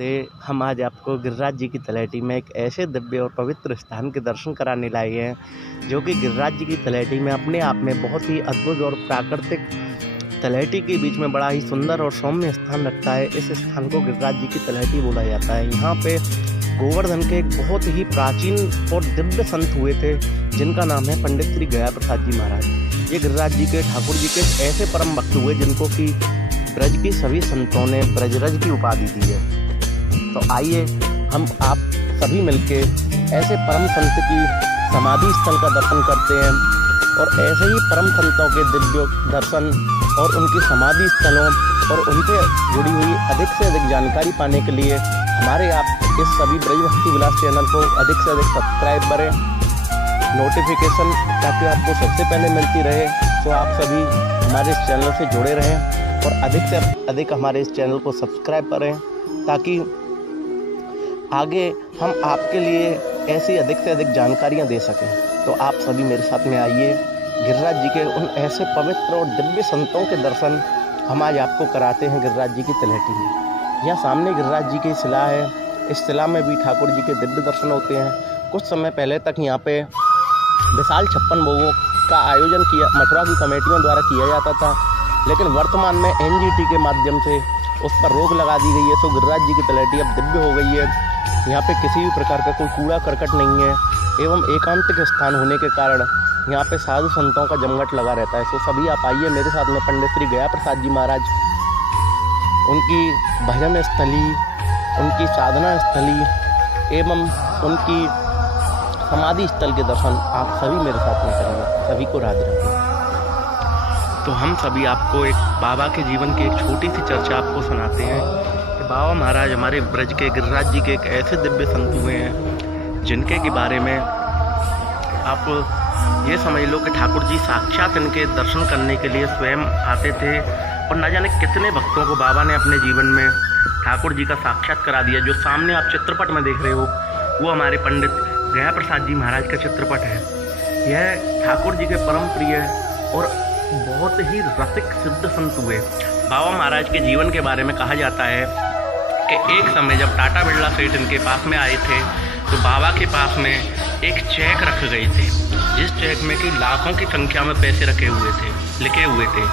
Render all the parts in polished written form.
हम आज आपको गिरिराज जी की तलहटी में एक ऐसे दिव्य और पवित्र स्थान के दर्शन कराने लाए हैं जो कि गिरिराज जी की तलहटी में अपने आप में बहुत ही अद्भुत और प्राकृतिक तलहटी के बीच में बड़ा ही सुंदर और सौम्य स्थान रखता है। इस स्थान को गिरिराज जी की तलहटी बोला जाता है। यहाँ पे गोवर्धन के एक बहुत ही प्राचीन और दिव्य संत हुए थे जिनका नाम है पंडित श्री गया प्रसाद जी महाराज। ये गिरिराज जी के ठाकुर जी के ऐसे परम भक्त हुए जिनको कि ब्रज की सभी संतों ने ब्रजरज की उपाधि दी है। तो आइए हम आप सभी मिलके ऐसे परम संत की समाधि स्थल का दर्शन करते हैं और ऐसे ही परम संतों के दिव्य दर्शन और उनकी समाधि स्थलों और उनसे जुड़ी हुई अधिक से अधिक जानकारी पाने के लिए हमारे आप इस सभी ब्रज भक्ति विलास चैनल को अधिक से अधिक सब्सक्राइब करें, नोटिफिकेशन ताकि आपको सबसे पहले मिलती रहे। तो आप सभी हमारे इस चैनल से जुड़े रहें और अधिक से अधिक हमारे इस चैनल को सब्सक्राइब करें ताकि आगे हम आपके लिए ऐसी अधिक से अधिक जानकारियाँ दे सकें। तो आप सभी मेरे साथ में आइए, गिरिराज जी के उन ऐसे पवित्र और दिव्य संतों के दर्शन हम आज आपको कराते हैं गिरिराज जी की तलहटी में। यहाँ सामने गिरिराज जी की शिला है, इस शिला में भी ठाकुर जी के दिव्य दर्शन होते हैं। कुछ समय पहले तक यहाँ पे विशाल 56 भोगों का आयोजन मथुरा की कमेटियों द्वारा किया जाता था, लेकिन वर्तमान में NGT के माध्यम से उस पर रोक लगा दी गई है। तो गिरिराज जी की तलहटी अब दिव्य हो गई है। यहाँ पे किसी भी प्रकार का कोई कूड़ा करकट नहीं है एवं एकांतिक स्थान होने के कारण यहाँ पे साधु संतों का जमघट लगा रहता है। तो सभी आप आइए मेरे साथ में पंडित श्री गया प्रसाद जी महाराज, उनकी भजन स्थली, उनकी साधना स्थली एवं उनकी समाधि स्थल के दर्शन आप सभी मेरे साथ में करेंगे। सभी को राधे राधे। तो हम सभी आपको एक बाबा के जीवन की एक छोटी सी चर्चा आपको सुनाते हैं कि बाबा महाराज हमारे ब्रज के गिरिराज जी के एक ऐसे दिव्य संत हुए हैं जिनके के बारे में आप ये समझ लो कि ठाकुर जी साक्षात इनके दर्शन करने के लिए स्वयं आते थे और न जाने कितने भक्तों को बाबा ने अपने जीवन में ठाकुर जी का साक्षात करा दिया। जो सामने आप चित्रपट में देख रहे हो वो हमारे पंडित गया प्रसाद जी महाराज का चित्रपट है। यह ठाकुर जी के परम प्रिय और बहुत ही रसिक सिद्ध संत हुए। बाबा महाराज के जीवन के बारे में कहा जाता है कि एक समय जब टाटा बिरला सेठ इनके पास में आए थे तो बाबा के पास में एक चेक रख गए थे, जिस चेक में कि लाखों की संख्या में पैसे लिखे हुए थे।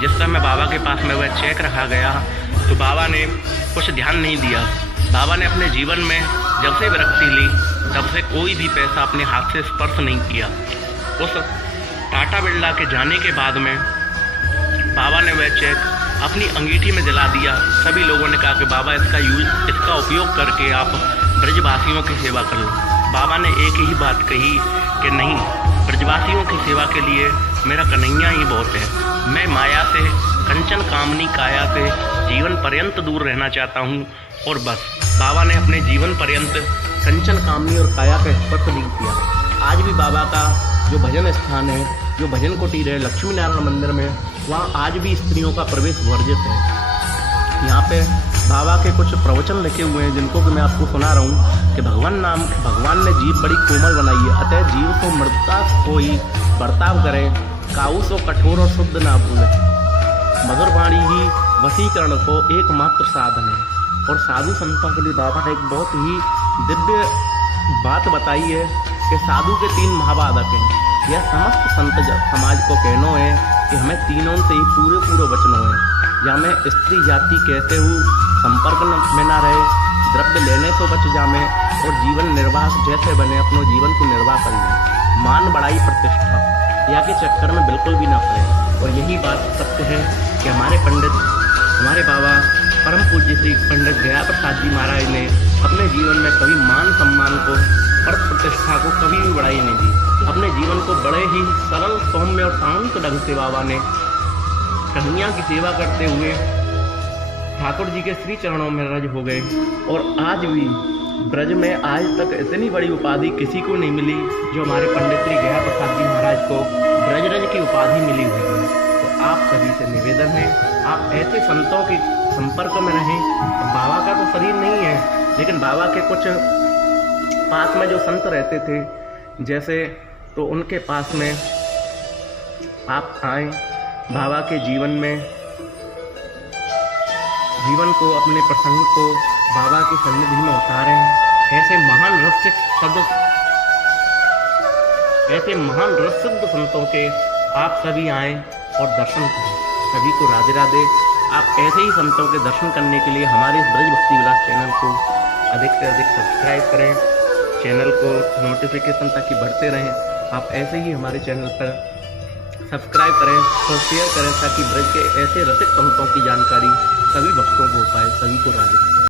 जिस समय बाबा के पास में वह चेक रखा गया तो बाबा ने कुछ ध्यान नहीं दिया। बाबा ने अपने जीवन में जब से विरक्ति ली तब से कोई भी पैसा अपने हाथ से स्पर्श नहीं किया। उस टाटा बिरला के जाने के बाद में बाबा ने वह चेक अपनी अंगीठी में जला दिया। सभी लोगों ने कहा कि बाबा इसका उपयोग करके आप ब्रजवासियों की सेवा कर लो। बाबा ने एक ही बात कही कि नहीं, ब्रजवासियों की सेवा के लिए मेरा कन्हैया ही बहुत है। मैं माया से, कंचन कामनी काया से जीवन पर्यंत दूर रहना चाहता हूँ और बस। बाबा ने अपने जीवन पर्यंत कंचन कामनी और काया का स्पर्श नहीं किया। आज भी बाबा का जो भजन स्थान है, जो भजन कुटीर है लक्ष्मी नारायण मंदिर में, वहाँ आज भी स्त्रियों का प्रवेश वर्जित है। यहाँ पे बाबा के कुछ प्रवचन लिखे हुए हैं जिनको कि मैं आपको सुना रहा हूँ कि भगवान ने जीव बड़ी कोमल बनाई है, अतः जीव को मृदता कोई बर्ताव करे, काऊ सो कठोर और शुद्ध ना भूले। मधुर वाणी ही वशीकरण को एकमात्र साधन है। और साधु संतों के लिए बाबा ने एक बहुत ही दिव्य बात बताई है कि साधु के 3 महाबाधक हैं। यह समस्त संत समाज को कहना है कि हमें तीनों से ही पूरे वचनों है। या में स्त्री जाति कहते हुए संपर्क में ना रहे, द्रव्य लेने से बच जामे और जीवन निर्वाह जैसे बने अपनों जीवन को निर्वाह कर लें। मान बढ़ाई प्रतिष्ठा या के चक्कर में बिल्कुल भी ना पड़े। और यही बात सत्य है कि हमारे पंडित, हमारे बाबा परम पूज्य श्री पंडित गया प्रसाद जी महाराज ने अपने जीवन में कभी मान सम्मान को और प्रतिष्ठा को कभी भी बढ़ाई नहीं दी। अपने जीवन को बड़े ही सरल, सौम्य और शांत ढंग से बाबा ने कन्हैया की सेवा करते हुए ठाकुर जी के श्री चरणों में रज हो गए। और आज भी ब्रज में आज तक इतनी बड़ी उपाधि किसी को नहीं मिली जो हमारे पंडित श्री गया प्रसाद जी महाराज को ब्रजरज की उपाधि मिली हुई है। तो आप सभी से निवेदन है, आप ऐसे संतों के संपर्क में रहें। बाबा का तो शरीर नहीं है, लेकिन बाबा के कुछ पास में जो संत रहते थे जैसे, तो उनके पास में आप आएँ। बाबा के जीवन को, अपने प्रसंग को बाबा की सन्निधि में उतारें। ऐसे महान रसिद्ध संतों के आप सभी आएँ और दर्शन करें। सभी को राधे राधे। आप ऐसे ही संतों के दर्शन करने के लिए हमारे इस ब्रज भक्ति विलास चैनल को अधिक से अधिक सब्सक्राइब करें, चैनल को नोटिफिकेशन ताकि बढ़ते रहें। आप ऐसे ही हमारे चैनल पर सब्सक्राइब करें और शेयर करें ताकि ब्रज के ऐसे रसिक संतों की जानकारी सभी भक्तों को हो पाए। सभी को राधे।